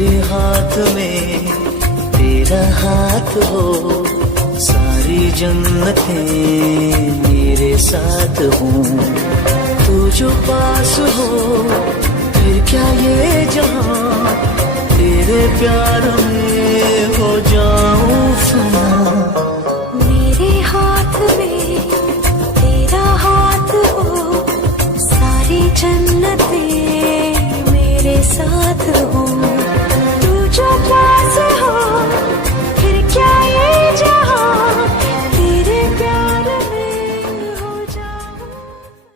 मेरे हाथ में तेरा हाथ हो, सारी जन्नतें मेरे साथ हों। तू जो पास हो फिर क्या ये जहां, तेरे प्यार में हो जाऊं फना।